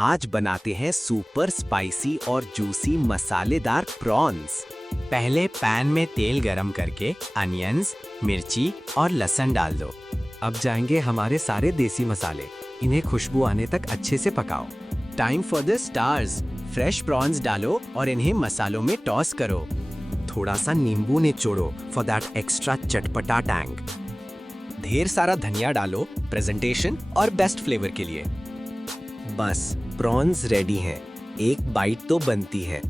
आज बनाते हैं सुपर स्पाइसी और जूसी मसालेदार प्रॉन्स। पहले पैन में तेल गरम करके अनियंस, मिर्ची और लहसुन डाल दो। अब जाएंगे हमारे सारे देसी मसाले। इन्हें खुशबू आने तक अच्छे से पकाओ। Time for the stars. Fresh prawns डालो और इन्हें मसालों में टॉस करो। थोड़ा सा नींबू निचोड़ो फॉर दैट एक्स्ट्रा चटपटा टैंग। ढेर सारा धनिया डालो प्रेजेंटेशन और बेस्ट फ्लेवर के लिए। बस प्रॉन्स रेडी हैं। एक बाइट तो बनती है।